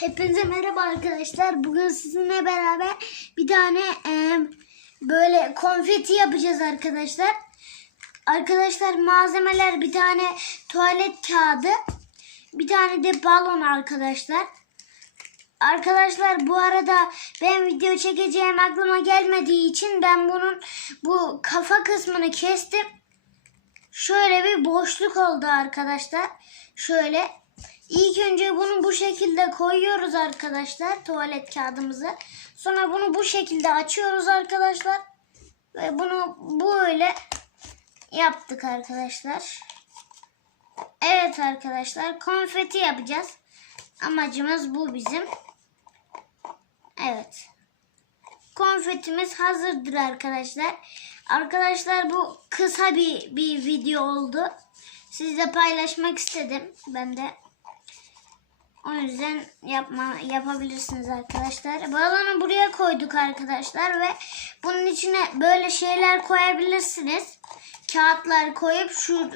Hepinize merhaba arkadaşlar. Bugün sizinle beraber bir tane e, böyle konfeti yapacağız arkadaşlar. Arkadaşlar malzemeler bir tane tuvalet kağıdı, bir tane de balon arkadaşlar. Arkadaşlar bu arada ben video çekeceğim aklıma gelmediği için ben bunun bu kafa kısmını kestim. Şöyle bir boşluk oldu arkadaşlar. Şöyle İlk önce bunu bu şekilde koyuyoruz arkadaşlar tuvalet kağıdımızı. Sonra bunu bu şekilde açıyoruz arkadaşlar. Ve bunu böyle yaptık arkadaşlar. Evet arkadaşlar konfeti yapacağız. Amacımız bu bizim. Evet. Konfetimiz hazırdır arkadaşlar. Arkadaşlar bu kısa bir, bir video oldu. Sizle paylaşmak istedim. Ben de o yüzden yapma yapabilirsiniz arkadaşlar. Balonu buraya koyduk arkadaşlar ve bunun içine böyle şeyler koyabilirsiniz. Kağıtlar koyup şu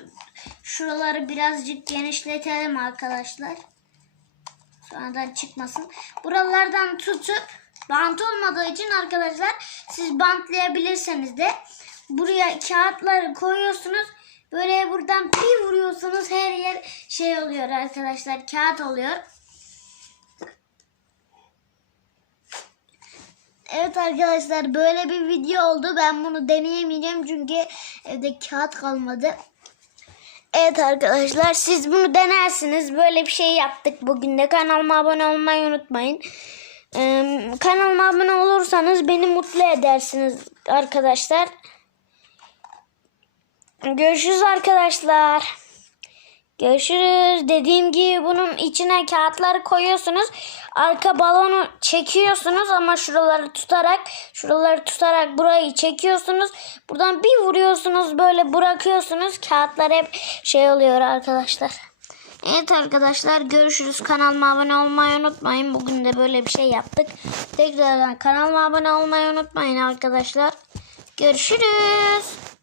şuraları birazcık genişletelim arkadaşlar. Sonradan çıkmasın. Buralardan tutup bant olmadığı için arkadaşlar siz bantlayabilirseniz de buraya kağıtları koyuyorsunuz. Böyle buradan bir vuruyorsunuz her yer şey oluyor arkadaşlar kağıt oluyor. Evet arkadaşlar böyle bir video oldu. Ben bunu deneyemeyeceğim çünkü evde kağıt kalmadı. Evet arkadaşlar siz bunu denersiniz. Böyle bir şey yaptık bugün de. Kanalıma abone olmayı unutmayın. Ee, kanalıma abone olursanız beni mutlu edersiniz arkadaşlar. Görüşürüz arkadaşlar. Görüşürüz. Dediğim gibi bunun içine kağıtları koyuyorsunuz. Arka balonu çekiyorsunuz ama şuraları tutarak, şuraları tutarak burayı çekiyorsunuz. Buradan bir vuruyorsunuz böyle bırakıyorsunuz. Kağıtlar hep şey oluyor arkadaşlar. Evet arkadaşlar görüşürüz. Kanalıma abone olmayı unutmayın. Bugün de böyle bir şey yaptık. Tekrardan kanalıma abone olmayı unutmayın arkadaşlar. Görüşürüz.